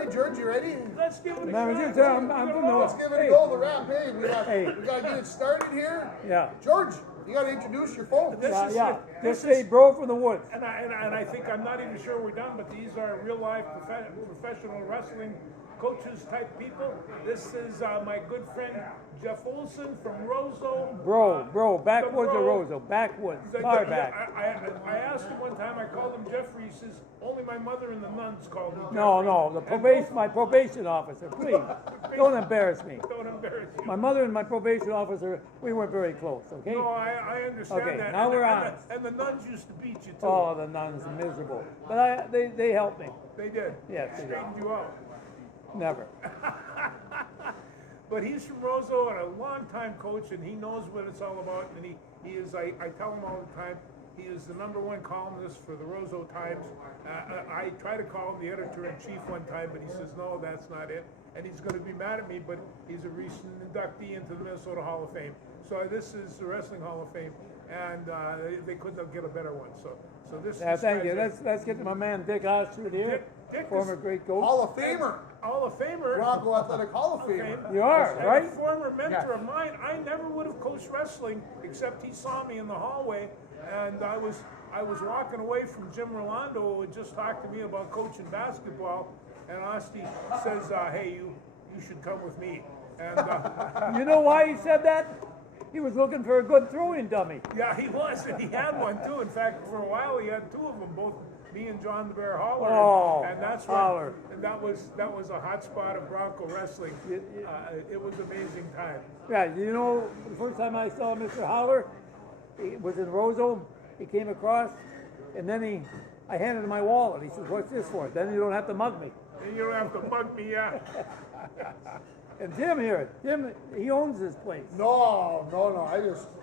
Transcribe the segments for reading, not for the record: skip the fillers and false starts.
right, George, you ready? Let's give it a No, shot. just, I'm Let's give it a go. The rap. Hey, we got to get it started here. Yeah. George, you got to introduce your folks. Just say bro from the woods. And I think I'm not even sure we're done, but these are real life professional wrestling coaches type people. This is my good friend Jeff Olson from Roseau. Bro, backwoods of Roseau, backwoods, far back. I asked him one time, I called him Jeffrey, he says, only my mother and the nuns called me Jeffrey. No, my probation officer, please, don't embarrass me. Don't embarrass you. My mother and my probation officer, we weren't very close, okay? No, I understand Okay, that. now we're on. And the nuns used to beat you too. Oh, the nuns, miserable. But they helped me. They did. Yes, they did. Straightened you out. Never. But he's from Roseau and a long-time coach, and he knows what it's all about. And he is, I tell him all the time, he is the #1 columnist for the Roseau Times. I try to call him the editor-in-chief one time, but he says, no, that's not it. And he's going to be mad at me, but he's a recent inductee into the Minnesota Hall of Fame. So this is the Wrestling Hall of Fame, and they couldn't get a better one. So this. Thank you. Let's get to my man Dick Ostrud here, Dick former great coach. Hall of Famer. Hall of Famer. Bronco Athletic Hall of Famer. You are, And right? a former mentor of mine. I never would have coached wrestling except he saw me in the hallway, and I was walking away from Jim Rolando, who had just talked to me about coaching basketball, and Osti says, "Hey, you should come with me." And You know why he said that? He was looking for a good throwing dummy. yeah, he was, and he had one too. In fact, for a while he had two of them, both me and John the Bear Holler. Oh, and that's Holler. and that was a hot spot of Bronco wrestling. It was an amazing time. Yeah, you know, the first time I saw Mr. Holler, he was in Roseau. He came across, and then I handed him my wallet. He says, "What's this for? Then you don't have to mug me." And you don't have to mug me, yeah. And Tim here, he owns this place. No.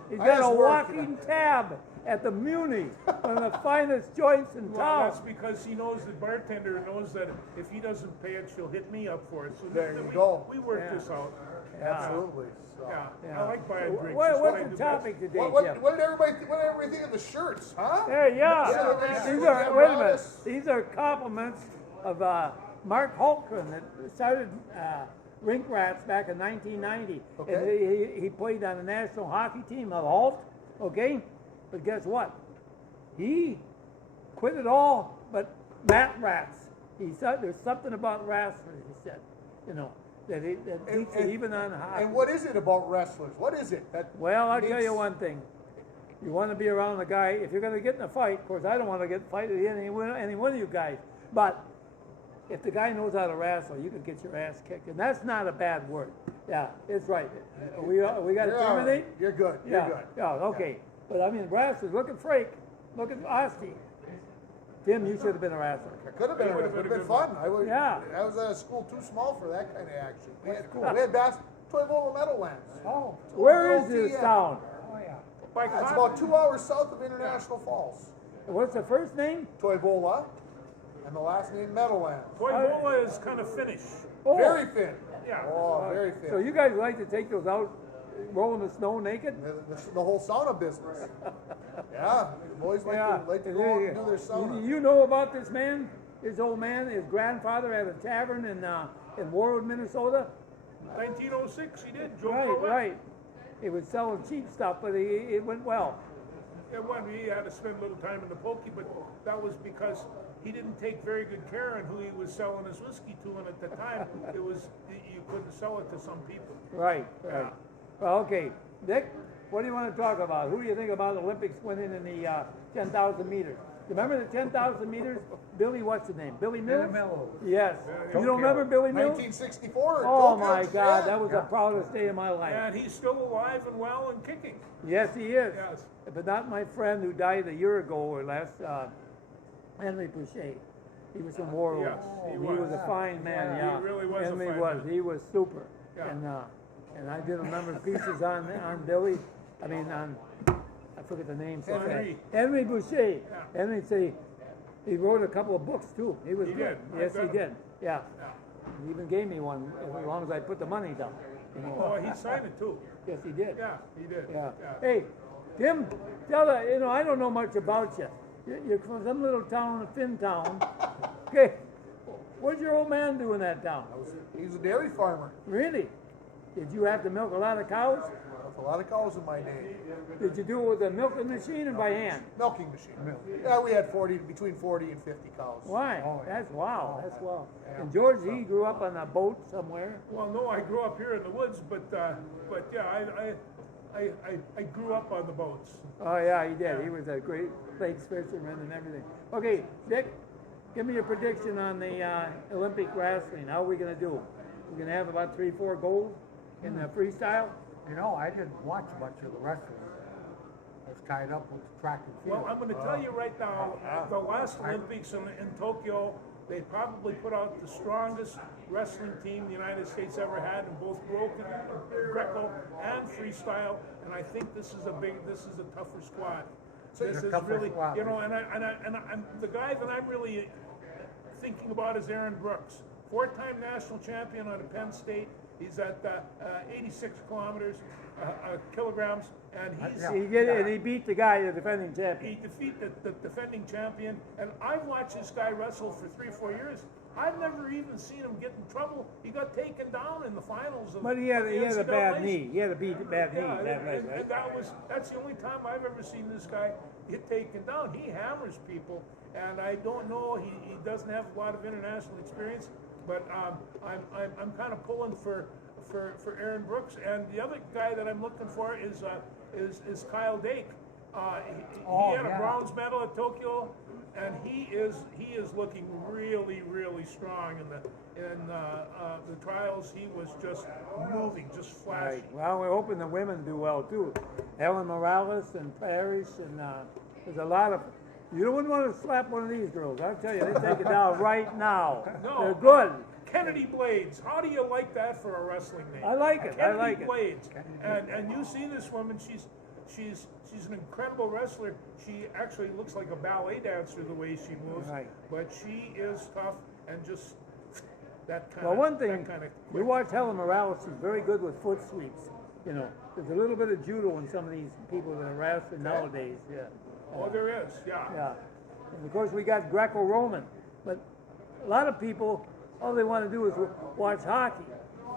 He's I got just a work, walking tab at the Muni, one of the finest joints in Well, town. that's because he knows the bartender knows that if he doesn't pay it, she'll hit me up for it. So There you go. We worked this out. Absolutely. So. Yeah. I like buying drinks. What's It's what I the do topic today, What Tim? did everybody think of the shirts, huh? There, yeah. Yeah. These are, wait a minute. These are compliments of Mark Holtgren that started Rink Rats back in 1990. Okay. And he played on the national hockey team of Holt, okay? But guess what? He quit it all but mat rats. He said there's something about wrestlers, he said, that beats it even on hockey. And what is it about wrestlers? What is it that? Well, I'll tell makes- you one thing. You want to be around a guy, if you're going to get in a fight, of course, I don't want to get in a fight with any one of you guys, but if the guy knows how to wrestle, you can get your ass kicked, and that's not a bad word. Yeah, it's right. We got to terminate? You're good. Yeah, You're good. yeah, okay. But I mean, wrestlers, look at Frake, look at Osti. Tim, you should have been a wrestler. Could have been. It would have been fun. I was at a school too small for that kind of action. We had Toivola Meadowlands. Oh, where is this town? It's about 2 hours south of International Falls. What's the first name? Toivola, and the last name Meadowlands. Toivola is kind of Finnish. Oh, Very thin. Yeah. Oh, very thin. so you guys like to take those out, roll in the snow naked? The whole sauna business. Yeah, the boys like to go out and do their sauna. You know about this man? His old man, his grandfather had a tavern in Warwood, Minnesota. 1906, he did. Joe Right, Corlett. right. He was selling cheap stuff, but it went well. Yeah, he had to spend a little time in the pokey, but that was because he didn't take very good care of who he was selling his whiskey to, and at the time, you couldn't sell it to some people. Right, right. Yeah. Well, okay. Dick, what do you want to talk about? Who do you think about the Olympics winning in the 10,000 meters? Remember the 10,000 meters? Billy, what's his name? Billy Mills? Yes. You don't remember Billy Mills? 1964. Oh Tokyo, my God, yeah. that was the proudest day of my life. And he's still alive and well and kicking. Yes, he is. Yes. But not my friend who died a year ago or less, Henry Boucher. He was from Warwood. Yes, he was was. a fine man, He yeah. really was a Henry fine was. man. He was super. Yeah. And I did a number of pieces on Billy. I mean, I forget the name. Henry Boucher. Yeah. Henry say he wrote a couple of books too. He was He good. did. I Yes, bet he him. did. Yeah. He even gave me one as long as I put the money down. Oh, he signed it too. Yes, he did. Yeah, he did. Yeah. Hey, Tim, I don't know much about you. You're from some little town, Finntown. Okay. What'd your old man do in that town? He's a dairy farmer. Really? Did you have to milk a lot of cows? That's a lot of cows in my name. Did you do it with a milking machine or by hand? Milking machine. Yeah, we had between 40 and 50 cows. Why? That's wow. That's wow. And George, he grew up on a boat somewhere. Well, no, I grew up here in the woods, but yeah, I grew up on the boats. Oh yeah, he did. He was a great lakes fisherman and everything. Okay, Dick, give me a prediction on the Olympic wrestling. How are we gonna do? We're gonna have about 3-4 gold in the freestyle. You know, I didn't watch much of the wrestling. I was tied up with track and field. Well, I'm going to tell you right now, the last Olympics in Tokyo, they probably put out the strongest wrestling team the United States ever had in both Greco and freestyle, and I think this is a tougher squad. This is really, you know, and I'm the guy that I'm really thinking about is Aaron Brooks, 4-time national champion out of Penn State. He's at 86 kilograms, and he beat the guy, the defending champion. He defeated the defending champion, and I've watched this guy wrestle for 3 or 4 years. I've never even seen him get in trouble. He got taken down in the finals. But he had a bad knee. He had a bad knee. And that's the only time I've ever seen this guy get taken down. He hammers people, and I don't know. He doesn't have a lot of international experience. But I'm kind of pulling for Aaron Brooks, and the other guy that I'm looking for is Kyle Dake. He had a bronze medal at Tokyo, and he is looking really, really strong in the trials. He was just moving, just flashing. Right. Well, we're hoping the women do well too. Helen Morales and Parrish, and there's a lot of. You wouldn't want to slap one of these girls. I'll tell you, they take it down right now. No, they're good. Kennedy Blades. How do you like that for a wrestling name? I like it. Kennedy Blades. And you see this woman. She's an incredible wrestler. She actually looks like a ballet dancer the way she moves. Right. But she is tough and just that kind well, of. one thing, you watch Helen Morales. She's very good with foot sweeps. You know, there's a little bit of judo in some of these people that are wrestling nowadays. Yeah. Oh, there is, yeah. Yeah. And of course, we got Greco-Roman. But a lot of people, all they want to do is watch hockey.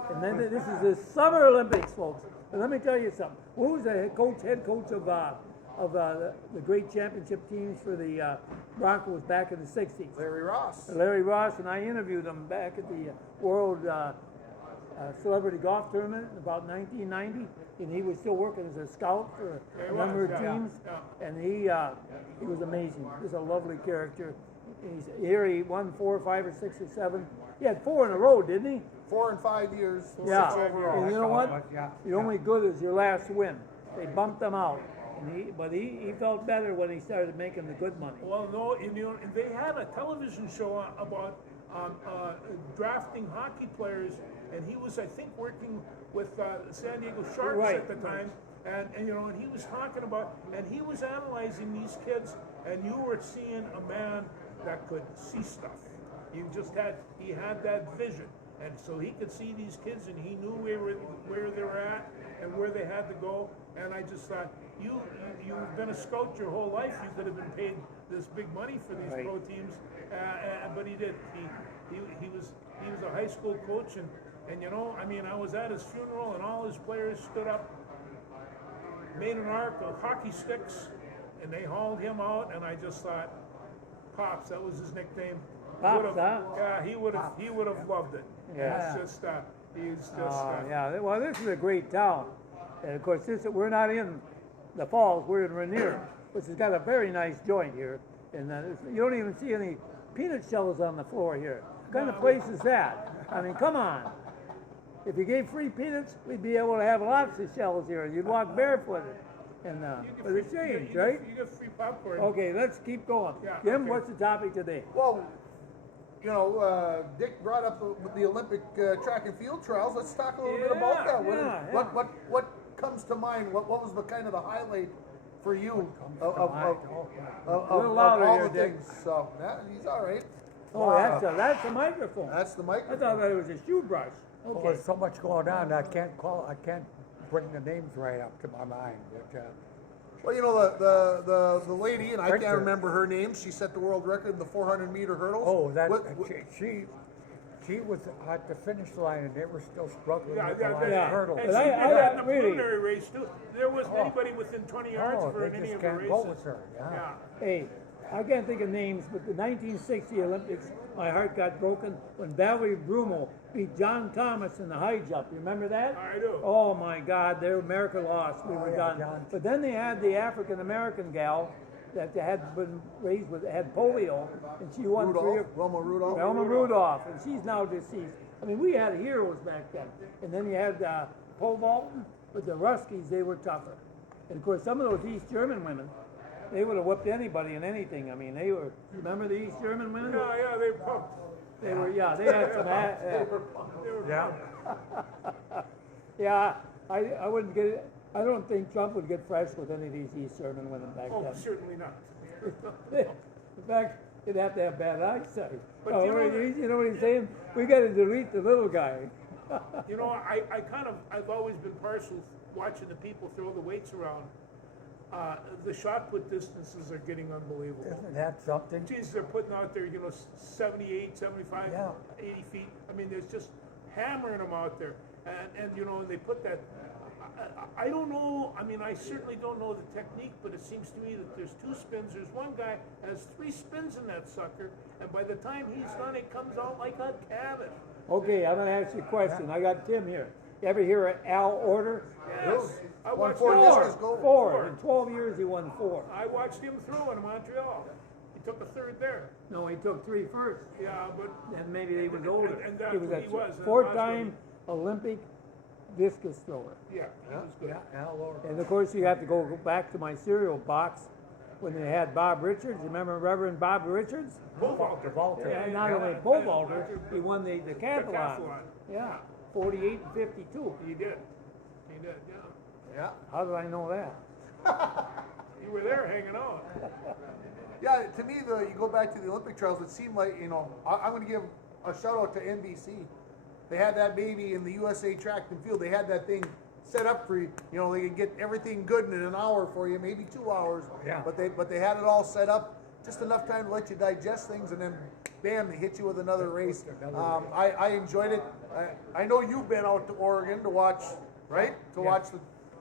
And then this is the Summer Olympics, folks. And let me tell you something. Who was the head coach of the great championship teams for the Broncos back in the 60s? Larry Ross. Larry Ross, and I interviewed him back at the World Celebrity Golf Tournament in about 1990. And he was still working as a scout for a number of teams, and he was amazing. He's a lovely character. He won 4, 5, or 6, or 7. He had 4 in a row, didn't he? 4 and 5 years. Yeah. 6 overall. And you know what? You're only good as your last win. They bumped him out, but he felt better when he started making the good money. Well, no, and they had a television show about drafting hockey players, and he was, I think, working with the San Diego Sharks at the time, and he was talking about, and he was analyzing these kids, and you were seeing a man that could see stuff. He had that vision, and so he could see these kids, and he knew where they were at and where they had to go. And I just thought, you've been a scout your whole life. You could have been paid this big money for these pro teams, but he did. He was a high school coach, and I was at his funeral, and all his players stood up, made an arc of hockey sticks, and they hauled him out. And I just thought, Pops, that was his nickname. Pops, huh? Yeah, he would have loved it. Yeah. It's just, yeah. Well, this is a great town, and of course, we're not in the Falls. We're in Rainier, which has got a very nice joint here, and you don't even see any peanut shells on the floor here. What kind of place is that? I mean, come on. If you gave free peanuts, we'd be able to have lots of shells here. You'd walk barefooted. And for the change, right? You get free popcorn. Okay, let's keep going. Yeah, Jim, okay. what's the topic today? Well, Dick brought up the Olympic track and field trials. Let's talk a little bit about that. What comes to mind? What was the kind of the highlight for you of all the things? So he's all right. Oh, that's a microphone. That's the microphone. I thought that was a shoe brush. Okay. Well, there's so much going on. I can't bring the names right up to my mind. But, well, the lady, and I can't remember her name. She set the world record in the 400-meter hurdles. oh, she was at the finish line and they were still struggling Yeah, with the last yeah. hurdle. And But she did I that in the really- preliminary race too. There wasn't anybody within 20 yards of her in they any just of the can't races. go with her. Yeah. Yeah. Hey, I can't think of names, but the 1960 Olympics, my heart got broken when Valerie Brummel beat John Thomas in the high jump. You remember that? I do. Oh my God, America lost. We were yeah, done. John. But then they had the African American gal that had been raised with had polio, and she won Wilma Rudolph. Velma Rudolph, and she's now deceased. I mean, we had heroes back then. And then you had pole vaulting, but the Ruskies, they were tougher. And of course, some of those East German women, they would have whipped anybody in anything. I mean, they were. Remember the East German women? Yeah, they pumped. They were. Yeah, they had some. Yeah. Yeah, I wouldn't get it. I don't think Trump would get fresh with any of these East German women back Oh, then. certainly not. In fact, he'd have to have bad eyesight. But Oh, you know you know what he's saying? We got to delete the little guy. You know, I've always been partial watching the people throw the weights around. The shot put distances are getting unbelievable. Isn't that something? Geez, they're putting out there, 78, 75, Yeah. 80 feet. I mean, there's just hammering them out there. And they put that, I don't know, I mean, I certainly don't know the technique, but it seems to me that there's 2 spins. There's one guy has 3 spins in that sucker, and by the time he's done, it comes out like a cabbage. Okay, I'm going to ask you a question. I got Tim here. You ever hear of Al Order? Yes, I Won watched 4 him. discus gold. Four. In 12 years, he won 4. I watched him throw in Montreal. He took a third there. No, he took 3 first. Yeah, but And maybe he was older. and that's he was what a he was, and 4-time Olympic discus thrower. yeah, he was good. Yeah, Al Orr. And of course, you have to go back to my cereal box when they had Bob Richards. You remember Reverend Bob Richards? Bull vaulter. Vaulter. Yeah, not only pole vaulter, he won the decathlon. Decathlon. Yeah, 48 and 52. He did, yeah. Yeah. How did I know that? You were there hanging out. Yeah, to me, you go back to the Olympic trials, it seemed like, I'm going to give a shout out to NBC. They had that baby in the USA track and field. They had that thing set up for you. They could get everything good in an hour for you, maybe 2 hours. Yeah. But they had it all set up, just enough time to let you digest things, and then bam, they hit you with another race. I enjoyed it. I know you've been out to Oregon to watch, right? To watch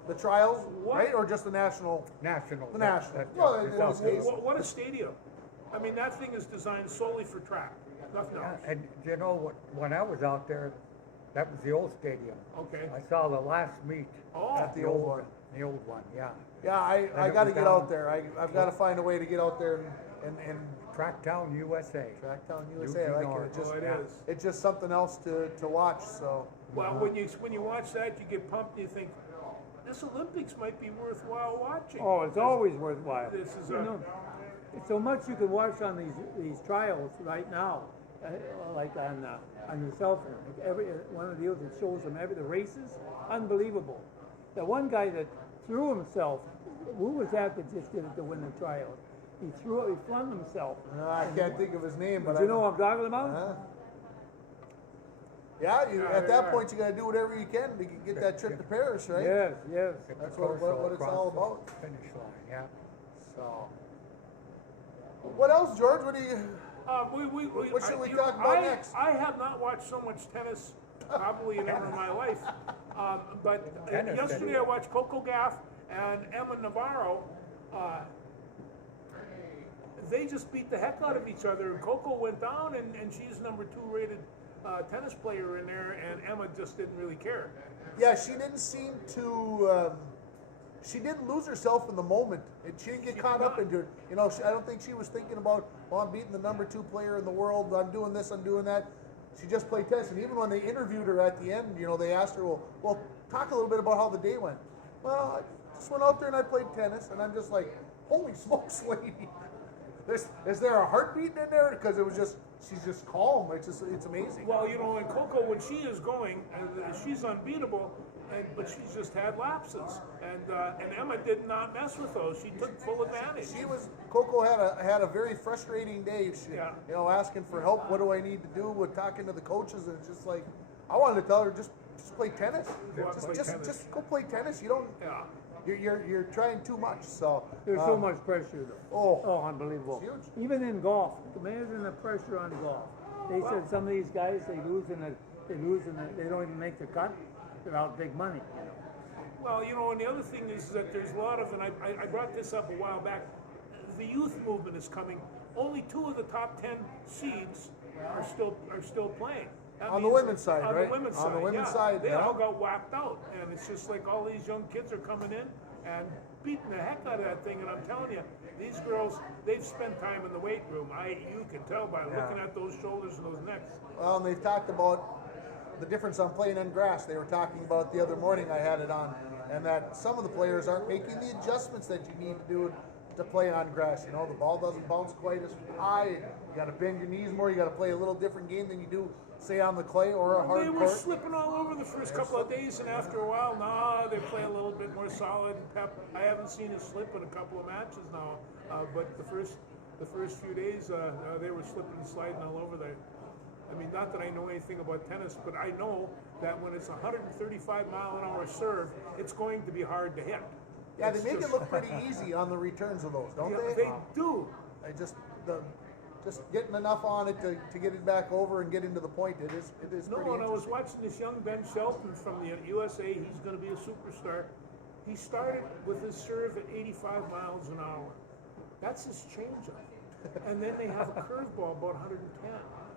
the trials, right? Or just the national? National. The national. That- Well, that- in that- this case. What a stadium. I mean, that thing is designed solely for track, nothing Yeah, else. and you know what? When I was out there, that was the old stadium. Okay. I saw the last meet. Oh. at The old one. The old one, yeah. Yeah, I it got to was get down- out there. I've got to find a way to get out there and Tracktown, USA. Tracktown USA. I like it. North. Just, Oh, it is. It's just something else to watch. So Well, when you watch that, you get pumped and you think, this Olympics might be worthwhile watching. Oh, it's always worthwhile. This is So much you can watch on these trials right now, like on your cell phone. Like every one of the deals that shows them the races, unbelievable. The one guy that threw himself, who was that just did it to win the trials? He flung himself. I can't think of his name, but Do you know what I'm talking about? Huh? Yeah, at that point you got to do whatever you can to get that trip to Paris, right? Yes, yes. Get That's the what torso it's across all the about. Finish line, yeah. So, what else, George? What do you? What should we talk about next? I have not watched so much tennis probably in ever in my life. But Tennis, yesterday I watched Coco Gauff and Emma Navarro. They just beat the heck out of each other. Coco went down, and she's number 2 rated tennis player in there, and Emma just didn't really care. Yeah, she didn't seem to. She didn't lose herself in the moment. She didn't get caught up into it. I don't think she was thinking about, well, I'm beating the number 2 player in the world. I'm doing this. I'm doing that. She just played tennis. And even when they interviewed her at the end, they asked her, well, talk a little bit about how the day went. Well, I just went out there and I played tennis, and I'm just like, holy smokes, lady. Is there a heartbeat in there? Because she's just calm. It's amazing. Well, and Coco, when she is going, she's unbeatable, but she's just had lapses. And Emma did not mess with those. She took full advantage. Coco had a very frustrating day. She, Yeah. asking for help. What do I need to do? With talking to the coaches, and it's just like, I wanted to tell her just play tennis. Go out and play tennis. Just go play tennis. You don't. Yeah. You're trying too much. So There's so much pressure, though. Oh, unbelievable. it's huge. Even in golf. Imagine the pressure on golf. They said some of these guys they don't even make the cut. They're out big money. You know. Well, you know, and the other thing is that there's a lot of, and I brought this up a while back, the youth movement is coming. Only 2 of the top 10 seeds are still playing. That On the means- women's side, on right? The women's On side, the women's yeah. side, They yeah. all got whacked out, and it's just like all these young kids are coming in and beating the heck out of that thing. And I'm telling you, these girls, they've spent time in the weight room. You can tell by looking at those shoulders and those necks. Well, and they've talked about the difference on playing on grass. They were talking about the other morning. I had it on, and that some of the players aren't making the adjustments that you need to do to play on grass. You know, the ball doesn't bounce quite as high. You got to bend your knees more. You got to play a little different game than you do, say, on the clay or a hard They were court. slipping all over the first couple of days, and after a while, they play a little bit more solid and pep. I haven't seen a slip in a couple of matches now, but the first few days, they were slipping and sliding all over there. I mean, not that I know anything about tennis, but I know that when it's 135 mile an hour serve, it's going to be hard to hit. Yeah, they It's make it just- look pretty easy on the returns of those, don't Yeah, they? they do. I just getting enough on it to get it back over and get into the point. It is No, pretty and I was interesting. watching this young Ben Shelton from the USA. He's going to be a superstar. He started with his serve at 85 miles an hour. That's his changeup. And then they have a curveball about 110.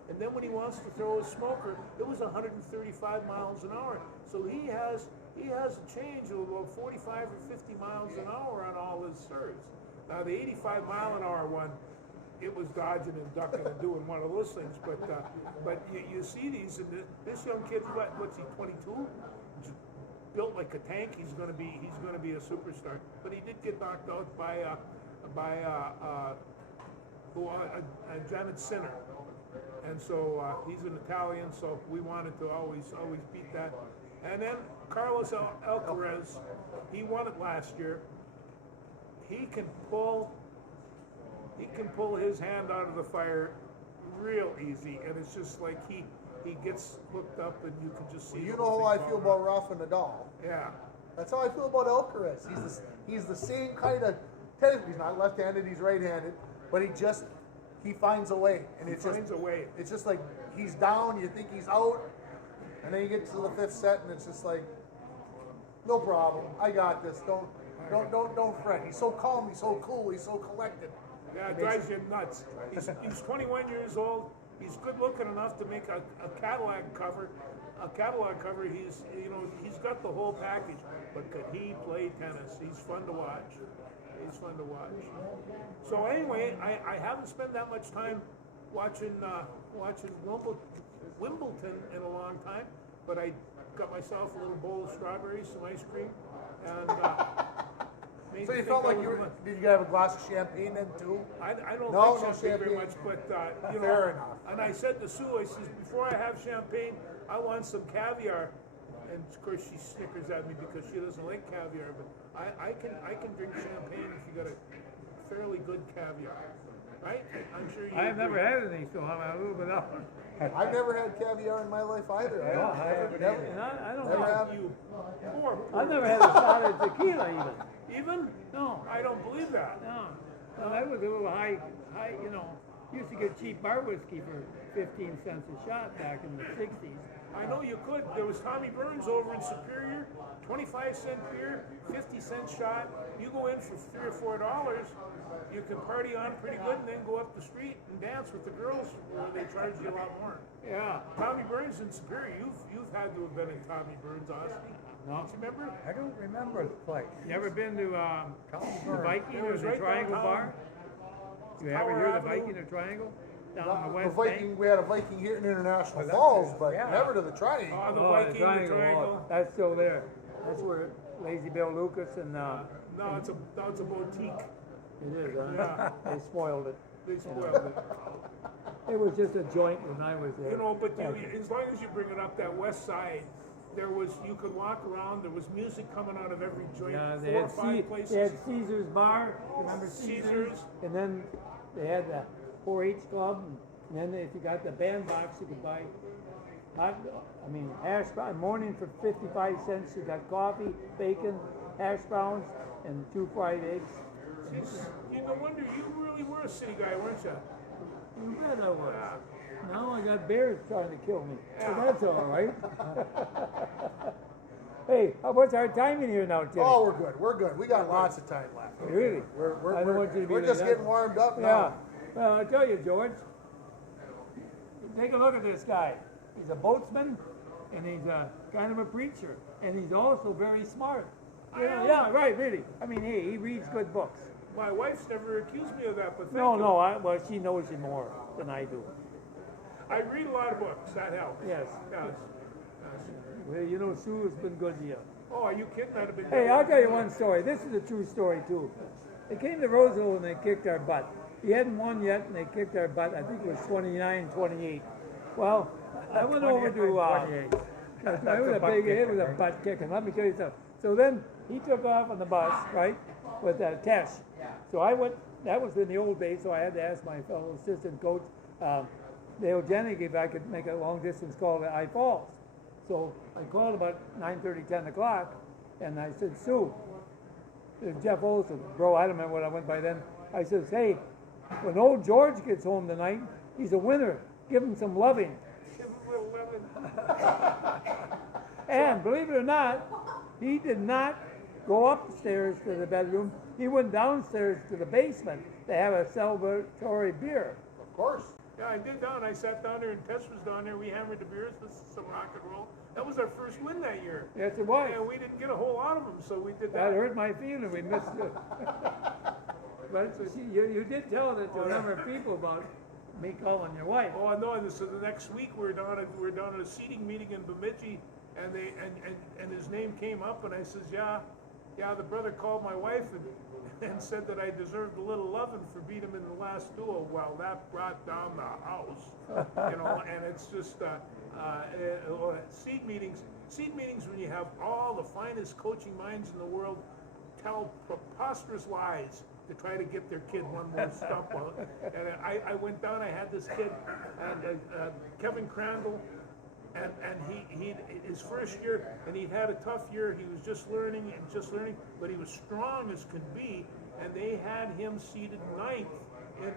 And then when he wants to throw a smoker, it was 135 miles an hour. So he has a change of about 45 or 50 miles an hour on all his serves. Now the 85 mile an hour one, it was dodging and ducking and doing one of those things. But you see these, and this young kid, what's he, 22? Just built like a tank. He's going to be a superstar. But he did get knocked out by Janet Sinner. And so he's an Italian, so we wanted to always beat that. And then Carlos Alcaraz, he won it last year. He can pull his hand out of the fire real easy, and it's just like he gets hooked up, and you can just see. You know how I feel about Rafa Nadal. Yeah. That's how I feel about Alcaraz. He's the same kind of tennis. He's not left-handed. He's right-handed, but he finds a way, and He finds a way. It's just like he's down. You think he's out, and then you get to the 5th set, and it's just like, no problem. I got this. Don't fret. He's so calm. He's so cool. He's so collected. Yeah, it drives you nuts. He's 21 years old. He's good looking enough to make a catalog cover. He's got the whole package. But could he play tennis? He's fun to watch. So anyway, I haven't spent that much time watching Wimbledon in a long time, but I got myself a little bowl of strawberries, some ice cream, and made So me you think felt I like was did you have a glass of champagne then too? I don't No, like no champagne very much, champagne. but Fair enough. And I said to Sue, I says, before I have champagne, I want some caviar. And of course she snickers at me because she doesn't like caviar, but I can drink champagne if you got a fairly good caviar, right? I'm sure you. I've never agree. had any, so I'm a little bit out. I've never had caviar in my life either. And I don't Never have. have. You poor. I've never had a shot of tequila even. Even? No, I don't believe that. no. No, that was a little high. Used to get cheap bar whiskey for 15 cents a shot back in the 60s. I know you could. There was Tommy Burns over in Superior, 25-cent beer, 50-cent shot. You go in for $3 or $4, you can party on pretty good and then go up the street and dance with the girls where they charge you a lot more. Yeah. Tommy Burns in Superior, you've had to have been in Tommy Burns, Austin. No. Don't you remember? I don't remember the place. You ever been to the Burns. Viking It or was the right Triangle downtown. Bar? You ever Tower hear the Avenue. Viking or Triangle? Down in the The West Viking, Bank? we had a Viking here in International that's Falls, it, but yeah. never to the Triangle. Oh, the Oh, Viking, the Triangle. That's still there. That's where Lazy Bill Lucas and No, it's a boutique. it is. Huh? Yeah. They spoiled it. They spoiled it. It was just a joint when I was there. You know, but as long as you bring it up, that west side, you could walk around, there was music coming out of every joint, Yeah, 4 or 5 places. They had Caesar's Bar. Remember Caesar's? Caesar's. And then they had the 4-H Club. And then if you got the band box, you could buy hash brown. Morning for 55 cents, you got coffee, bacon, hash browns, and 2 fried eggs. No wonder you really were a city guy, weren't you? You bet I was. Now I got bears trying to kill me. But that's all right. Hey, what's our timing here now, Timmy? Oh, we're good. We're good. We got lots of time left. Really? I don't want you to be we're like just that. getting warmed up Yeah. now. Well, I tell you, George, take a look at this guy. He's a boatsman, and he's a kind of a preacher, and he's also very smart. You know, yeah, right, really. I mean, he reads good books. My wife's never accused me of that, but thank No, you. no, well, she knows you more than I do. I read a lot of books. That helps. Yes. Yes. Well, you know, Sue has been good to you. Oh, are you kidding? I'd have been. Hey, I'll tell you one story. This is a true story, too. They came to Roseville and they kicked our butt. He hadn't won yet, and they kicked our butt. I think it was 29-28. Well, I went over to, it was a butt kicking. Let me tell you something. So then he took off on the bus, right, with Tesh. So I went, that was in the old days, so I had to ask my fellow assistant coach, Dale Jennings, if I could make a long distance call to I Falls. So I called about 9:30, 10 o'clock, and I said, Sue, there's Jeff Olson. Bro, I don't remember what I went by then. I says, hey, when old George gets home tonight, he's a winner. Give him some loving. Give him a little lemon. And believe it or not, he did not go upstairs to the bedroom. He went downstairs to the basement to have a celebratory beer. Of course. Yeah, I did down. I sat down there and Tess was down there. We hammered the beers with some rock and roll. That was our first win that year. Yes, it was. And we didn't get a whole lot of them, so we did That that. hurt my feeling. We missed it. But you did tell that to a number of people about me calling your wife. Oh no! So the next week we're down at a seating meeting in Bemidji, and his name came up, and I says, yeah, the brother called my wife and said that I deserved a little loving for beating him in the last duel. Well, that brought down the house, you know. And it's just seed meetings. Seed meetings when you have all the finest coaching minds in the world tell preposterous lies to try to get their kid one more stump out. And I went down. I had this kid, and Kevin Crandall. And he his first year, and he'd had a tough year. He was just learning, but he was strong as could be. And they had him seated ninth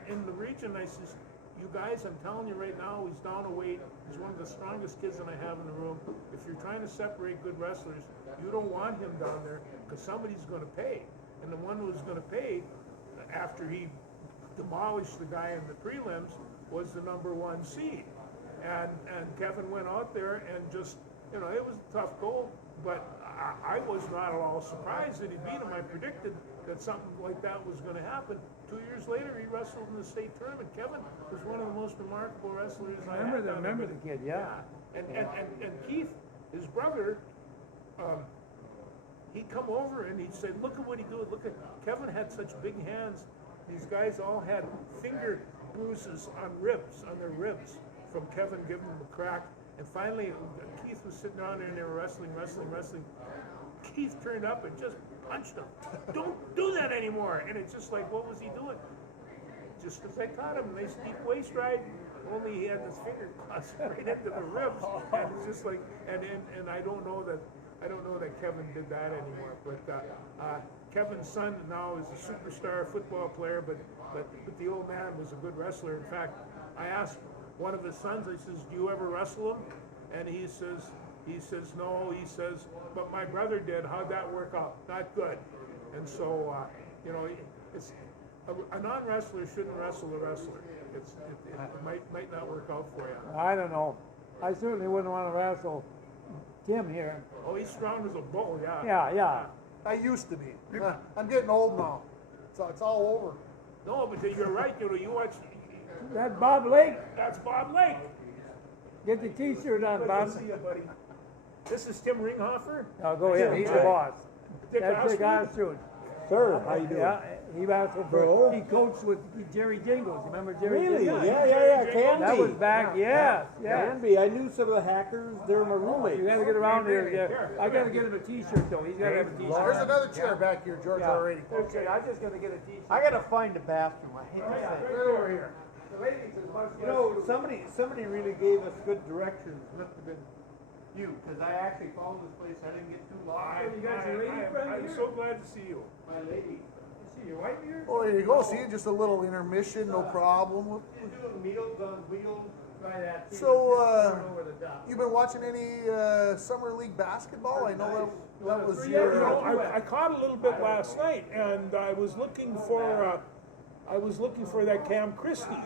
in the region. I says, you guys, I'm telling you right now, he's down a weight. He's one of the strongest kids that I have in the room. If you're trying to separate good wrestlers, you don't want him down there because somebody's going to pay. And the one who was going to pay after he demolished the guy in the prelims was the #1 seed. And Kevin went out there and just, you know, it was a tough goal, but I was not at all surprised that he beat him. I predicted that something like that was going to happen. 2 years later, he wrestled in the state tournament. Kevin was one of the most remarkable wrestlers I had. Remember the kid, yeah. And Keith, his brother, he'd come over and he'd say, look at what he did. Look at, Kevin had such big hands. These guys all had finger bruises on their ribs, from Kevin giving them a crack. And finally, Keith was sitting down there and they were wrestling. Keith turned up and just punched him. Don't do that anymore. And it's just like, what was he doing? Just as I taught him, nice deep waist ride. Only he had his finger crossed right into the ribs. And it's just like, and I don't know that Kevin did that anymore. But Kevin's son now is a superstar football player, but the old man was a good wrestler. In fact, I asked one of his sons, I says, do you ever wrestle him? And he says, no. He says, but my brother did. How'd that work out? Not good. And so, you know, it's a non-wrestler shouldn't wrestle a wrestler. It might not work out for you. I don't know. I certainly wouldn't want to wrestle Tim here. Oh, he's strong as a bull, yeah. Yeah. I used to be. I'm getting old now. So it's all over. No, but you're right. You know, you watch. That Bob Lake. That's Bob Lake. Get the T-shirt on, Good Bob. to see you, buddy. This is Tim Ringhofer. Oh, go ahead. He's the boss. That's Dick Ostrud. Sir, how you doing? Yeah, he wrestled for. He coached with Jerry Jingles. You remember Jerry? Really? Jingles? Yeah. Canby. That was back. Yes. Canby. I knew some of the hackers. They were my roommates. You got to get around here. Yeah. I got to get him a T-shirt though. He's got to have a T-shirt. There's another chair back here, George, already. Okay, I'm just gonna get a T-shirt. I gotta find the bathroom. I hate to say it. Right over here. The ladies is much You know, somebody really gave us good directions. Must have been you, because I actually found this place. I didn't get too lost. You got your lady friend I'm here? so glad to see you. My lady. See your white beard? Oh, there you go. See, just a little intermission, no problem. We're doing Meals on Wheels. Try that. too. So, Turn over the top. you've been watching any summer league basketball? I know that was Yeah, your. I caught a little bit last night, and I was looking for that Cam Christie,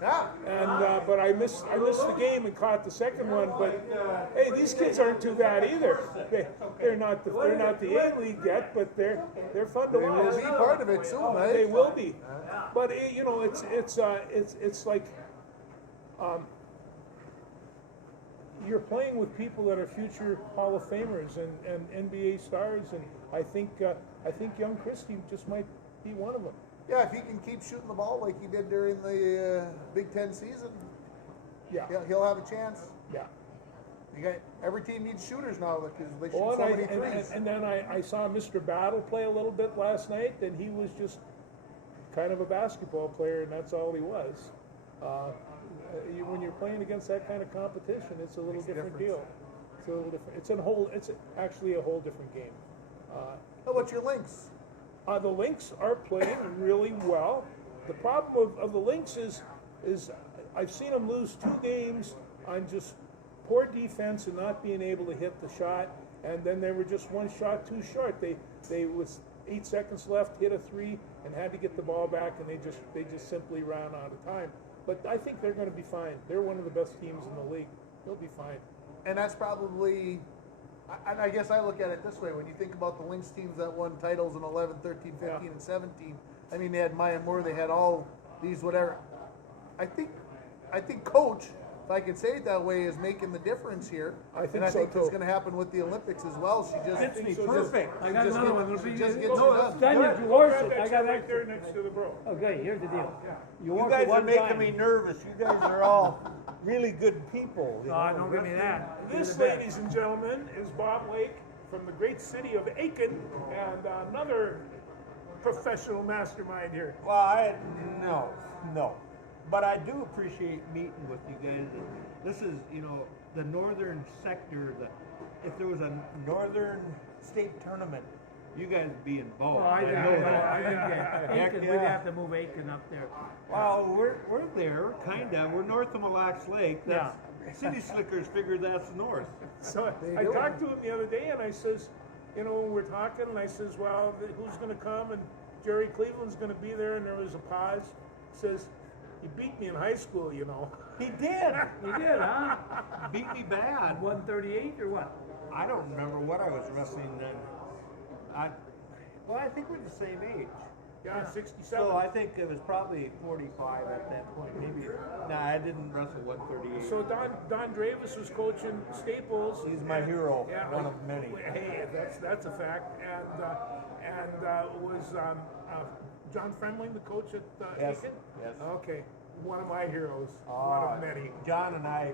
Yeah. and but I missed the game and caught the second one. But hey, these kids aren't too bad either. They're not the A League yet, but they're fun to They will watch. be part of it soon, right? They will be, but you know, it's like you're playing with people that are future Hall of Famers and NBA stars, and I think young Christie just might be one of them. Yeah, if he can keep shooting the ball like he did during the Big Ten season, Yeah, he'll have a chance. yeah. Every team needs shooters now because they shoot Oh, so many threes. and then I saw Mr. Battle play a little bit last night, and he was just kind of a basketball player, and that's all he was. When you're playing against that kind of competition, it's a little different deal. It's a little different. It's actually a whole different game. How about your Lynx? The Lynx are playing really well. The problem of the Lynx is I've seen them lose 2 games on just poor defense and not being able to hit the shot, and then they were just 1 shot too short. They with 8 seconds left hit a 3 and had to get the ball back, and they just simply ran out of time. But I think they're going to be fine. They're one of the best teams in the league. They'll be fine. And that's probably, and I guess I look at it this way, when you think about the Lynx teams that won titles in 11, 13, 15, Yeah. and 17, I mean, they had Maya Moore, they had all these whatever. I think Coach, if I can say it that way, is making the difference here. I think and I so, think that's too. going to happen with the Olympics as well. She just Fits me she just- perfect. I got just another get- one. It'll she be- just gets no, it it's done. done. Grab You wore that it. I chair got right extra. there next to the bro. Okay, here's the deal. You You wore guys it are one making time. me nervous. You guys are all really good people. you No, know. don't give me that. This, ladies and gentlemen, is Bob Lake from the great city of Aiken, and another professional mastermind here. Well, no. But I do appreciate meeting with you guys. This is, the northern sector. If there was a northern state tournament, you guys would be involved. Well, I know think that. Aiken, Yeah. we'd have to move Aiken up there. Well, we're there, kinda. We're north of Mille Lacs Lake. That's, City Slickers figured that's north. So I talked to him the other day, and I says, when we're talking, and I says, well, who's going to come? And Jerry Cleveland's going to be there, and there was a pause. He says, he beat me in high school, He did. You did, huh? Beat me bad. 138 or what? I don't remember what I was wrestling then. I think we're the same age. Yeah, 67. So I think it was probably 45 at that point. Maybe. Nah, I didn't wrestle 138. So Don Dravis was coaching Staples. He's my hero, Yeah, one of many. Hey, that's a fact. And was John Fremling the coach at Yes, Aiken? yes. Okay, one of my heroes. One of many. John and I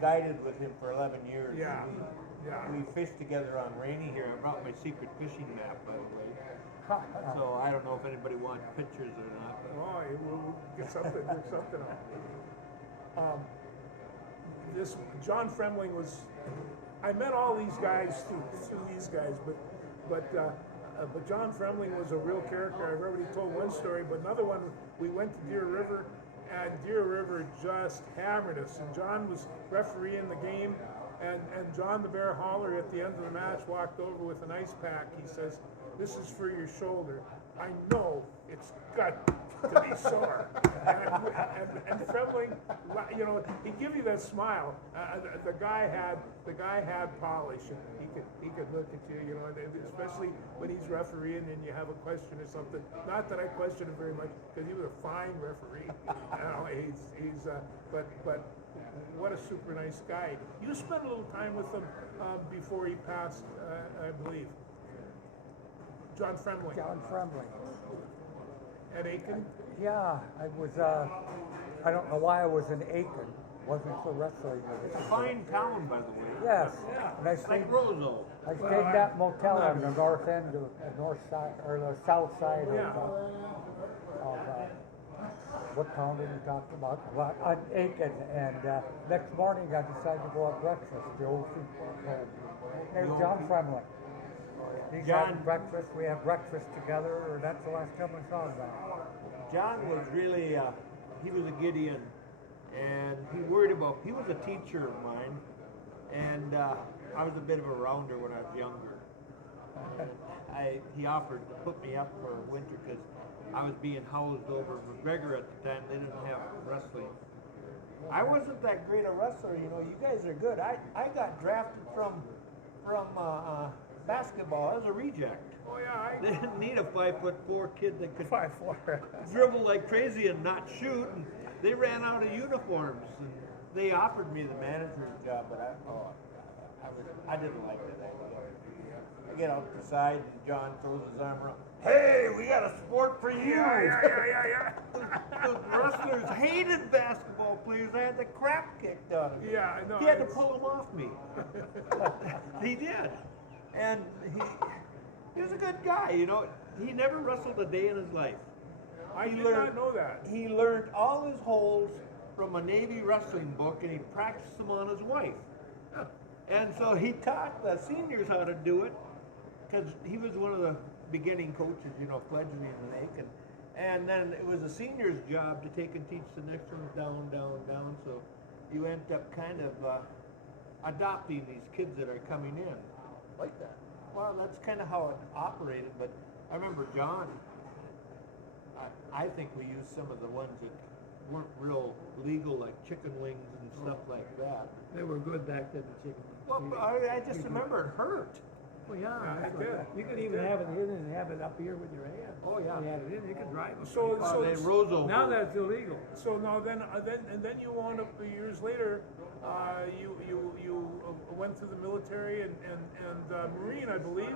guided with him for 11 years. Yeah, We, yeah. we fished together on Rainy here. I brought my secret fishing map, by the way. So I don't know if anybody wants pictures or not. Oh, we'll get something out. This John Fremling was. I met all these guys through these guys, but John Fremling was a real character. I've already told one story, but another one. We went to Deer River, and Deer River just hammered us. And John was refereeing the game, and John the Bear Holler at the end of the match walked over with an ice pack. He says, "This is for your shoulder. I know it's got to be sore." And Fremling, he'd give you that smile. The guy had polish, and he could look at you, and especially when he's refereeing and you have a question or something. Not that I question him very much, because he was a fine referee. But what a super nice guy. You spent a little time with him before he passed, I believe. John Fremling. John Fremling. At Aiken? Yeah, I was, I don't know why I was in Aiken. Wasn't for wrestling. It's a fine town, by the way. Yes. And I It's stayed, like Roseau. I stayed in that motel on the north end of, north side, or the south side Yeah. what town did you talk about? Well, on Aiken. And next morning I decided to go have breakfast. The old John Fremling. He John- got breakfast. We have breakfast together, or that's the last time I saw him. John was really, he was a Gideon, and he worried about, he was a teacher of mine, and I was a bit of a rounder when I was younger. He offered to put me up for winter because I was being housed over McGregor at the time. They didn't have wrestling. I wasn't that great a wrestler, you know. You guys are good. I got drafted from basketball as a reject. Oh yeah, They didn't need a 5'4" kid that could 5'4". dribble like crazy and not shoot. And they ran out of uniforms, and they offered me the manager's job, but I didn't like that idea. I get out the side, and John throws his arm around. Hey, we got a sport for you. yeah. The wrestlers hated basketball players. I had the crap kicked out of me. Yeah, I know. He had to pull them off me. He did, and he was a good guy. You know, he never wrestled a day in his life. I did not know that. He learned all his holds from a Navy wrestling book, and he practiced them on his wife. And so he taught the seniors how to do it, because he was one of the beginning coaches, you know, fledgling in Aiken. And then it was the seniors' job to take and teach the next ones down. So you end up kind of adopting these kids that are coming in. Like that. Well, that's kind of how it operated, but I remember John, I think we used some of the ones that weren't real legal, like chicken wings and stuff like that. They were good back then, the chicken. Well, I just remember it hurt. Well, yeah, I did. you could even have it in and have it up here with your hand. Oh, yeah. You had it in, you could drive it. So Roso. Now that's illegal. So now then you wound up years later. You went to the military and Marine, I believe.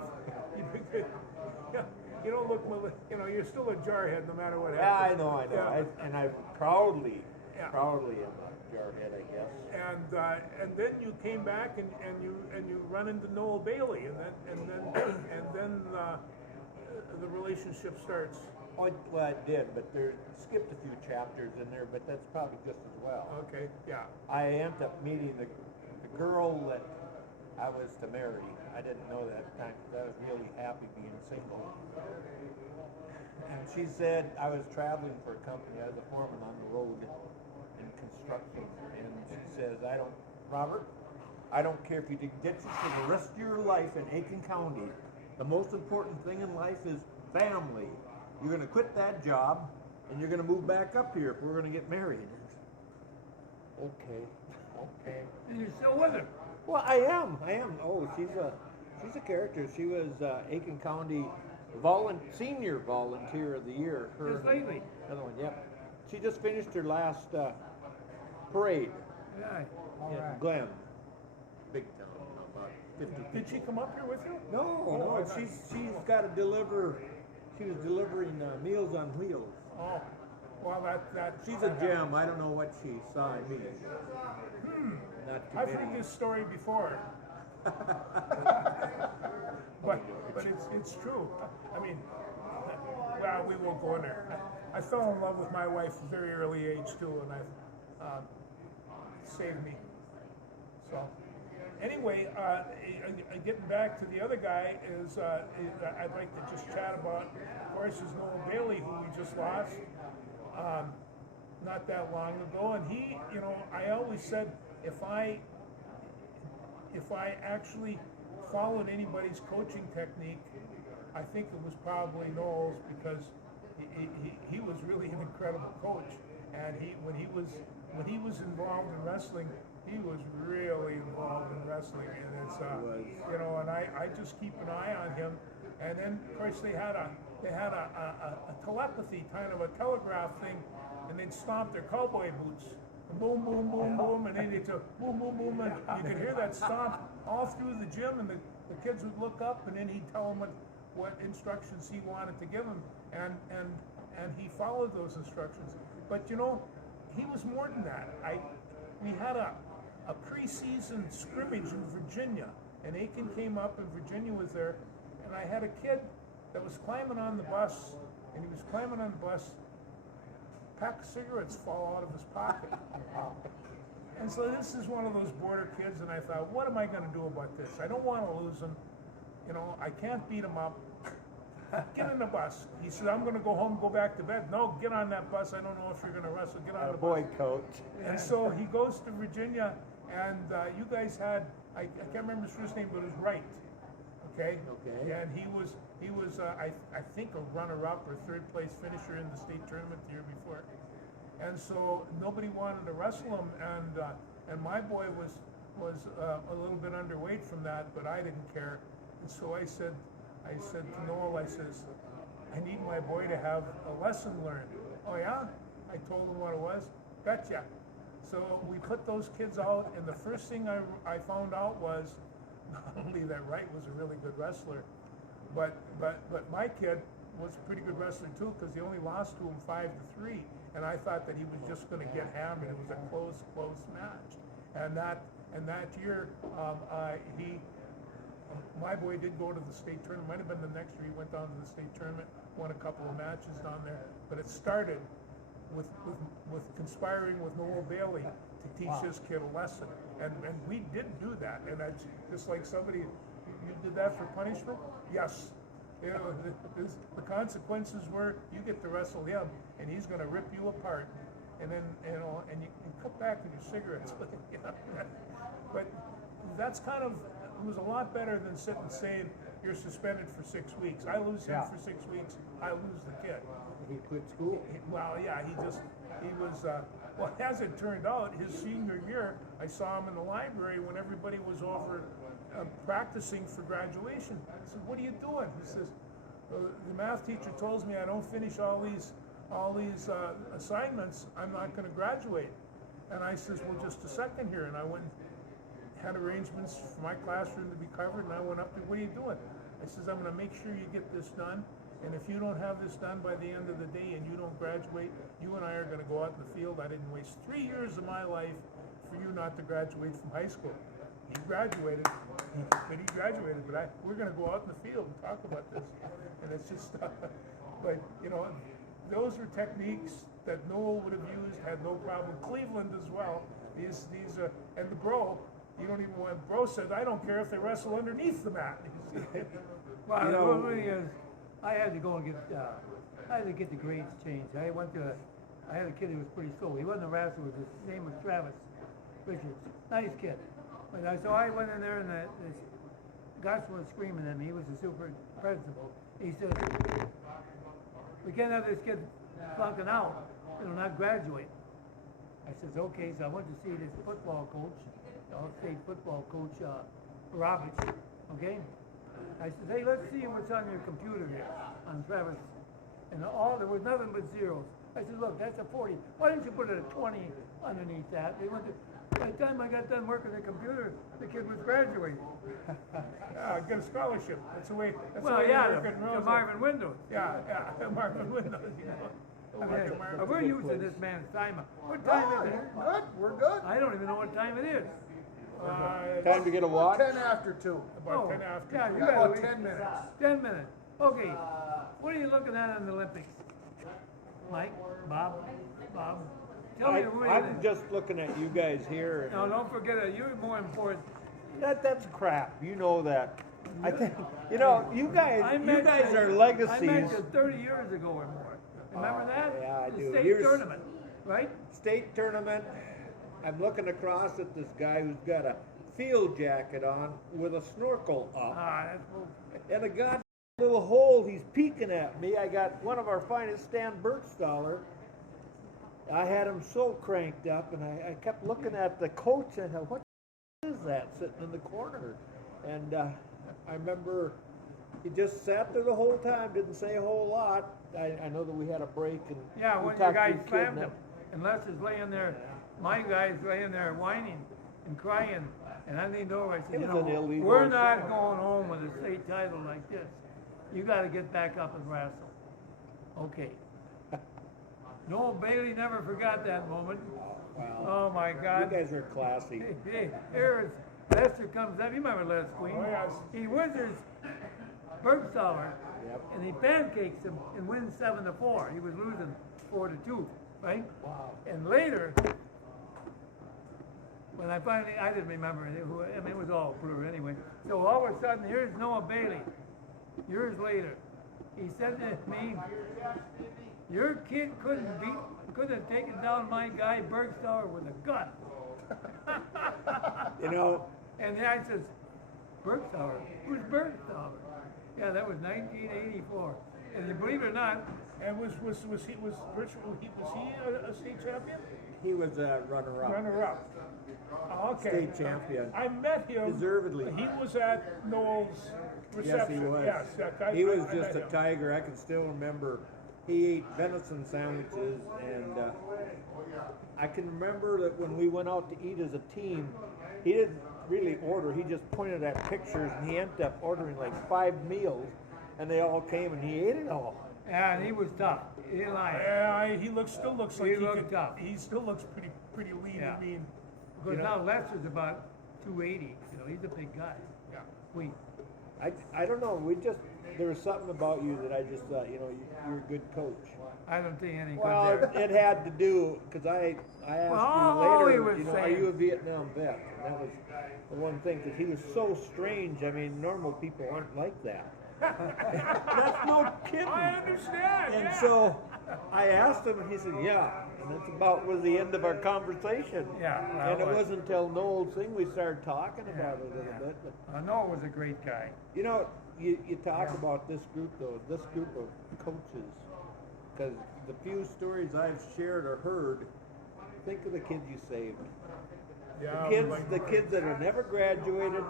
Yeah, you don't look. You know, you're still a jarhead no matter what Yeah, I happens. know. Yeah. I proudly Yeah. am a jarhead, I guess. And then you came back and you run into Noel Bailey and then the relationship starts. Oh, well, I did, but there skipped a few chapters in there, but that's probably just as well. Okay, yeah. I ended up meeting the girl that I was to marry. I didn't know that at the time because I was really happy being single. And she said I was traveling for a company. I was a foreman on the road in construction. And she says, Robert, I don't care if you get you for the rest of your life in Aiken County. The most important thing in life is family. You're going to quit that job and you're going to move back up here if we're going to get married. Okay. And you're still with him. Well, I am. Oh, she's a character. She was Aiken County Senior Volunteer of the Year. Her Just lately. Another one, yep. She just finished her last parade Yeah. in Glen. Big town, about 50 people. Did she come up here with you? No, she's got to deliver. She was delivering Meals on Wheels. Oh, well that She's a gem. I don't know what she saw in me. Not too I've many. heard this story before. But it's true. I mean, well, we won't go in there. I fell in love with my wife at a very early age too, and I've saved me. So, anyway, getting back to the other guy is I'd like to just chat about, of course, is Noel Bailey, who we just lost not that long ago, and he, you know, I always said if I actually followed anybody's coaching technique, I think it was probably Noel's, because he was really an incredible coach, and when he was involved in wrestling, he was really involved in wrestling, and it's you know, and I just keep an eye on him, and then of course they had a telepathy, kind of a telegraph thing, and they'd stomp their cowboy boots. Boom, boom, boom, boom, and then they took boom, boom, boom, and you could hear that stomp all through the gym, and the kids would look up, and then he'd tell them what instructions he wanted to give them, and he followed those instructions. But you know, he was more than that. We had a preseason scrimmage in Virginia, and Aiken came up, and Virginia was there, and I had a kid that was climbing on the bus, and he was climbing on the bus. Pack of cigarettes fall out of his pocket. And so this is one of those border kids, and I thought, what am I going to do about this? I don't want to lose him. you know, I can't beat him up. Get in the bus. He said, I'm going to go home, go back to bed. No, get on that bus. I don't know if you're going to wrestle. Get on the boy, bus. coach. And so he goes to Virginia, and you guys had, I can't remember his first name, but it was Wright. Okay? Okay. And he was I think a runner-up or third place finisher in the state tournament the year before. And so nobody wanted to wrestle him, and my boy was a little bit underweight from that, but I didn't care. And so I said to Noel, I says, I need my boy to have a lesson learned. Oh yeah? I told him what it was. Betcha. So we put those kids out, and the first thing I found out was not only that Wright was a really good wrestler, but my kid was a pretty good wrestler too, because he only lost to him 5-3, and I thought that he was just going to get hammered. It was a close match, and that year my boy did go to the state tournament. Might have been the next year he went down to the state tournament, won a couple of matches down there. But it started with conspiring with Noel Bailey to teach his kid a lesson, and we did do that. And that's just like somebody, you did that for punishment? Yes. You know, the consequences were you get to wrestle him, and he's going to rip you apart, and then and you cut back on your cigarettes. You know? But that's kind of, it was a lot better than sitting saying you're suspended for 6 weeks. I lose him for 6 weeks. I lose the kid. He quit school. Well, yeah, he was. Well, as it turned out, his senior year, I saw him in the library when everybody was over practicing for graduation. I said, "What are you doing?" He says, "The math teacher tells me I don't finish all these assignments, I'm not going to graduate." And I says, "Well, just a second here." And I went and had arrangements for my classroom to be covered, and I went up to, "What are you doing?" I says, "I'm going to make sure you get this done, and if you don't have this done by the end of the day and you don't graduate, you and I are going to go out in the field. I didn't waste 3 years of my life for you not to graduate from high school." He graduated, but we're going to go out in the field and talk about this. And it's just, but you know, those are techniques that Noel would have used, had no problem. Cleveland as well. These and the Bro, you don't even want, Bro said, "I don't care if they wrestle underneath the mat." Well, the thing is, I had to go and get the grades changed. I had a kid who was pretty slow. He wasn't a wrestler. His name was Travis Richards. Nice kid. But so I went in there, and this Gus was screaming at me. He was the super principal. He said, "We can't have this kid flunking out. He'll not graduate." I says, "Okay." So I went to see this football coach, the all-state football coach, Roberts. Okay. I said, "Hey, let's see what's on your computer here on Travis." And there was nothing but zeros. I said, "Look, that's a 40. Why didn't you put a 20 underneath that?" By the time I got done working the computer, the kid was graduating. Get a scholarship. That's the way. That's Well, the way yeah, you work at to Roosevelt. Marvin Windows. Yeah, Marvin Windows. You know. We're using this man's time. What time is it? Good, we're good. I don't even know what time it is. Time to get a watch. 10 after 2. About 10 after. Yeah, you Got got about 10 minutes. 10 minutes. Okay. What are you looking at in the Olympics? Mike? Bob? Tell me what I'm just looking at you guys here. No, don't forget it. You're more important. That's crap. You know that. I think you guys are legacies. I met you 30 years ago or more. Remember that? Yeah, I The do. state tournament, right? State tournament. I'm looking across at this guy who's got a field jacket on with a snorkel up That's cool. and a goddamn little hole. He's peeking at me. I got one of our finest, Stan Bergstaller. I had him so cranked up, and I kept looking at the coach and what is that sitting in the corner? And I remember he just sat there the whole time, didn't say a whole lot. I know that we had a break, and Yeah, we when talked your guy to the kid slammed and him. And Les is laying there, my guy's laying there whining and crying. And I leaned over, I said, It was an illegal we're not assault. going home with a state title like this. You got to get back up and wrestle. Okay. Noel Bailey never forgot that moment. Wow. Oh my You God. guys are classy. Hey, here Lester comes up. You remember Les Queen? Oh, yes. He wizards Bergstaller, Yep. and he pancakes him and wins 7-4. He was losing 4-2, right? Wow. And later, when I finally, I didn't remember who, I mean, it was all blur anyway. So all of a sudden, here's Noah Bailey, years later. He said to me, your kid couldn't have taken down my guy Bergstauer with a gun. You know, And then I says, Bergstauer? Who's Bergstauer? Yeah, that was 1984. And you believe it or not, And was he a state champion? he was a runner-up. Runner up. Okay. State champion. I met him. Deservedly. He was at Noel's reception. Yes, he was. Yes, that He was I just met a him. tiger. I can still remember. He ate venison sandwiches, and I can remember that when we went out to eat as a team, he didn't really order. He just pointed at pictures, and he ended up ordering like 5 meals, and they all came, and he ate it all. yeah, he was tough. He didn't lie. Yeah, still looks like He he looked could, tough. he still looks pretty lean Yeah. and mean. Because You know? now Lester's about 280. You know, he's a big guy. Yeah. Sweet. I don't know. There was something about you that I just thought, you're a good coach. I don't think any good Well, there. it had to do because I asked Well, you he later, was are saying- you a Vietnam vet? And that was the one thing because he was so strange. I mean, normal people aren't like that. That's no kidding. I understand. And yeah. so I asked him, and he said, "Yeah." And that's about was the end of our conversation. Yeah, well, and it it was. wasn't until Noel's thing we started talking about it a little bit. But Noah was a great guy. you talk about this group though, this group of coaches, because the few stories I've shared or heard, think of the kids you saved. Yeah, The kids that have never graduated,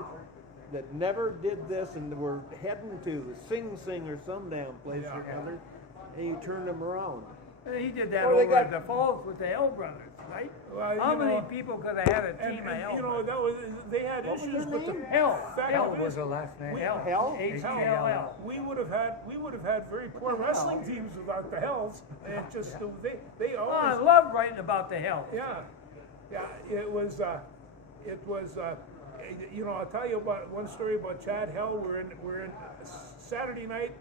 that never did this, and were heading to Sing Sing or some damn place or Yeah. other, and you turned them around. And he did that Well, they over at got- the Falls with the Hell Brothers, right? Well, How you many know, people could have had a team of and Hell you know Brothers? that was they had What was issues their with the name? Hell. fact Hell is, was the last name. Hell. Hell? H-E-L-L. we would have had very poor wrestling teams without the Hells. And it just they Oh, I always love writing about the Hell. yeah. It was I'll tell you about one story about Chad Hell. We're in Saturday night.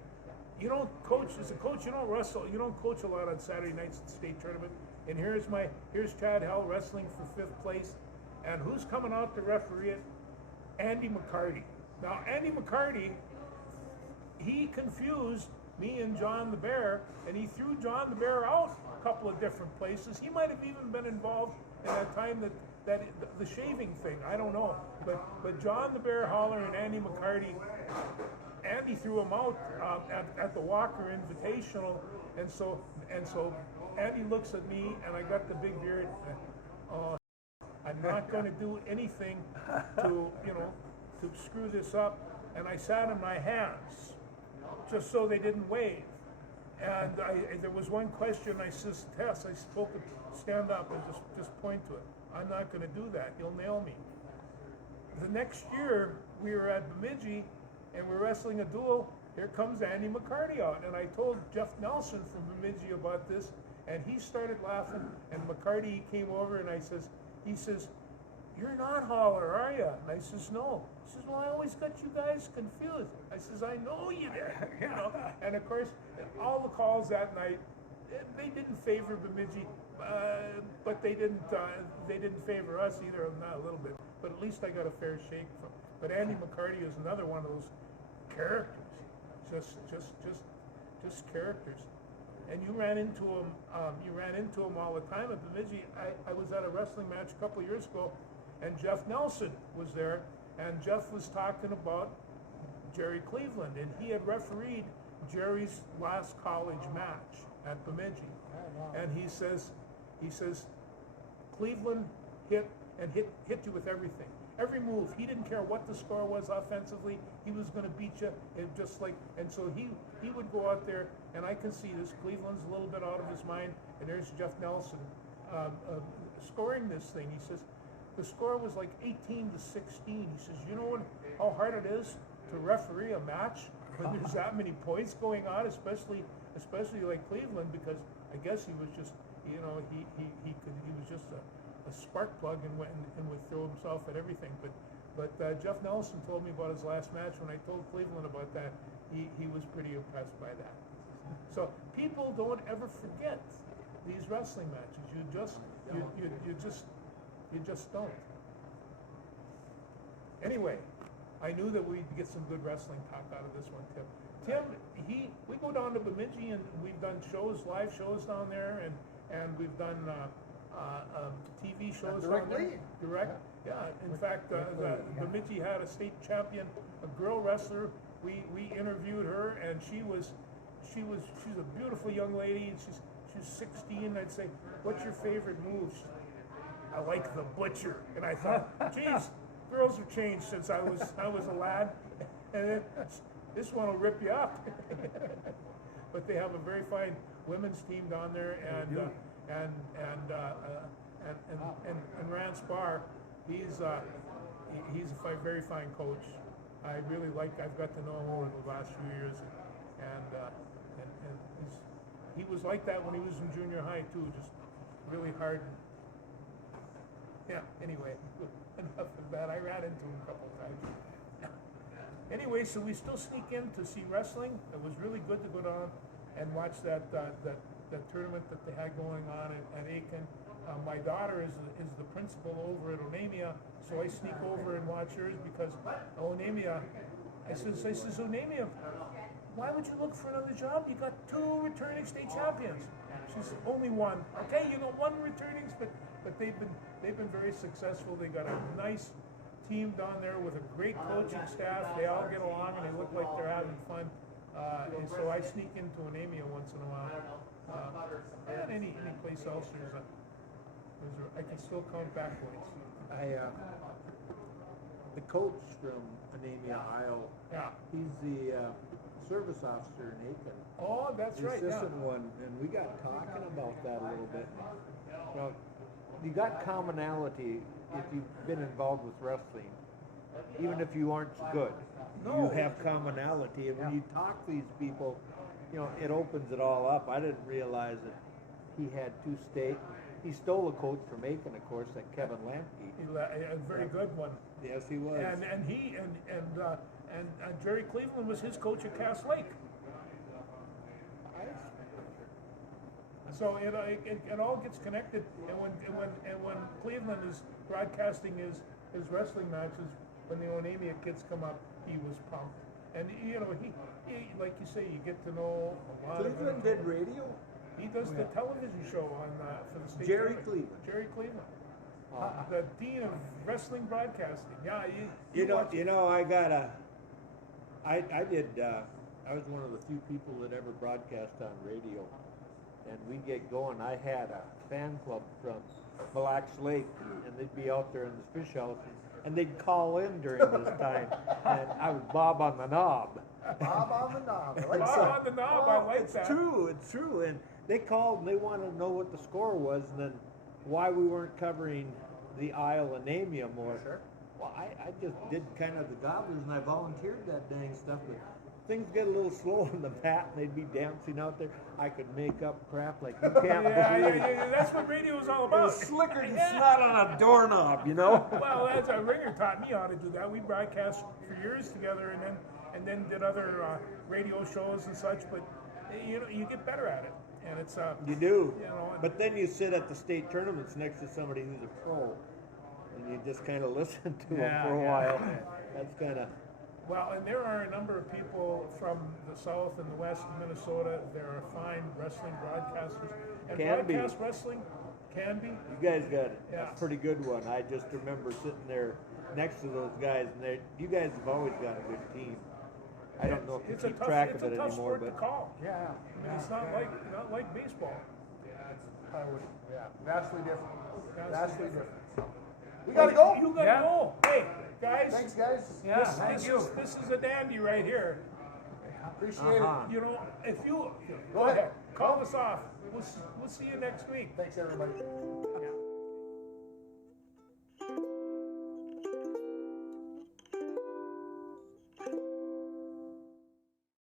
You don't coach as a coach. You don't wrestle. You don't coach a lot on Saturday nights at the state tournament. And here's Chad Hell wrestling for 5th place. And who's coming out to referee it? Andy McCarty. Now Andy McCarty, he confused me and John the Bear, and he threw John the Bear out a couple of different places. He might have even been involved in that time that the shaving thing. I don't know, but John the Bear Holler and Andy McCarty, Andy threw him out at the Walker Invitational, and so Andy looks at me, and I got the big beard. I'm not going to do anything to screw this up, and I sat on my hands just so they didn't wave. And there was one question I says, Tess, I spoke to stand up and just point to it. I'm not going to do that. He'll nail me. The next year, we were at Bemidji, and we're wrestling a duel. Here comes Andy McCarty out, and I told Jeff Nelson from Bemidji about this, and he started laughing, and McCarty came over, and he says, "You're not Holler, are you?" And I says, "No." He says, "Well, I always got you guys confused." I says, "I know you did." And of course, all the calls that night, they didn't favor Bemidji, but they didn't favor us either, not a little bit. But at least I got a fair shake from. But Andy McCarty is another one of those characters, just characters. And you ran into him. You ran into him all the time at Bemidji. I was at a wrestling match a couple of years ago, and Jeff Nelson was there, and Jeff was talking about Jerry Cleveland, and he had refereed Jerry's last college match at Bemidji, and he says, Cleveland hit you with everything. Every move, he didn't care what the score was offensively. He was going to beat you, and so he would go out there, and I can see this. Cleveland's a little bit out of his mind, and there's Jeff Nelson scoring this thing. He says the score was like 18-16. He says, you know how hard it is to referee a match when there's that many points going on, especially like Cleveland, because I guess he was just he was just a spark plug and would throw himself at everything. But Jeff Nelson told me about his last match. When I told Cleveland about that, he was pretty impressed by that. So people don't ever forget these wrestling matches. You just don't. Anyway, I knew that we'd get some good wrestling talk out of this one, Tim. Tim, we go down to Bemidji and we've done live shows down there, and we've done TV shows down there. Direct. Yeah. In fact, the Bemidji had a state champion, a girl wrestler. We interviewed her, and she's a beautiful young lady. And she's 16. I'd say, what's your favorite move? I like the butcher. And I thought, geez, girls have changed since I was a lad. And this one will rip you up. But they have a very fine women's team down there, and Rand Spar, he's a very fine coach. I've got to know him over the last few years, and he was like that when he was in junior high too, just really hard. Yeah, anyway, enough of that. I ran into him a couple of times. Anyway, so we still sneak in to see wrestling. It was really good to go down and watch that tournament that they had going on at Aiken. My daughter is the principal over at Onamia, so I sneak over and watch hers because Onamia, I says, Onamia, why would you look for another job? You got 2 returning state champions. She's only one. Okay, you got 1 returning, but they've been very successful. They got a nice team down there with a great coaching staff. They all get along and they look like they're having fun. And so I sneak into Onamia once in a while. And any place else, I can still count backwards. The coach from Onamia, Isle, he's the service officer in Aiken. Oh, that's the right. Assistant one, and we got talking about that a little bit. Well, you got commonality if you've been involved with wrestling, even if you aren't good. No. You have commonality, and when you talk to these people, it opens it all up. I didn't realize that he had 2 state. He stole a coach from Aiken, of course, that Kevin Lamke. A very good one. Yes, he was. And he and Jerry Cleveland was his coach at Cass Lake. So it all gets connected. And when Cleveland is broadcasting his wrestling matches, when the Onamia kids come up, he was pumped. And he like you say, you get to know a lot of Cleveland did radio? He does the television show on for the state. Jerry Cleveland. Jerry Cleveland. The dean of wrestling broadcasting. Yeah, I was one of the few people that ever broadcast on radio, and we get going. I had a fan club from Mille Lacs Lake, and they'd be out there in the fish house, and they'd call in during this time, and I was Bob on the Knob. Bob on the knob. Bob on the knob. I like that. It's true, and they called and they wanted to know what the score was, and then why we weren't covering the Isle of Onamia more. Sure. Well, I just did kind of the gobblers, and I volunteered that dang stuff, but things get a little slow on the mat, and they'd be dancing out there. I could make up crap like you can't believe. Yeah, that's what radio is all It about. was slicker than snot on a doorknob, Well, as a ringer taught me how to do that. We broadcast for years together, and then did other radio shows and such. But you get better at it, and it's You do. But then you sit at the state tournaments next to somebody who's a pro, and you just kind of listen to them for a while. That's kind of. Well, and there are a number of people from the south and the west of Minnesota. There are fine wrestling broadcasters, and broadcast wrestling can be. You guys got a pretty good one. I just remember sitting there next to those guys, and you guys have always got a good team. I don't know if you keep track of it anymore, it's a tough sport but to call. Yeah. I mean, it's not like baseball. Vastly different. Vastly different. We gotta go. You gotta go. Hey, guys. Thanks, guys. Yeah, thank you. This is a dandy right here. Appreciate it. If you Go ahead. call us off. We'll see you next week. Thanks, everybody.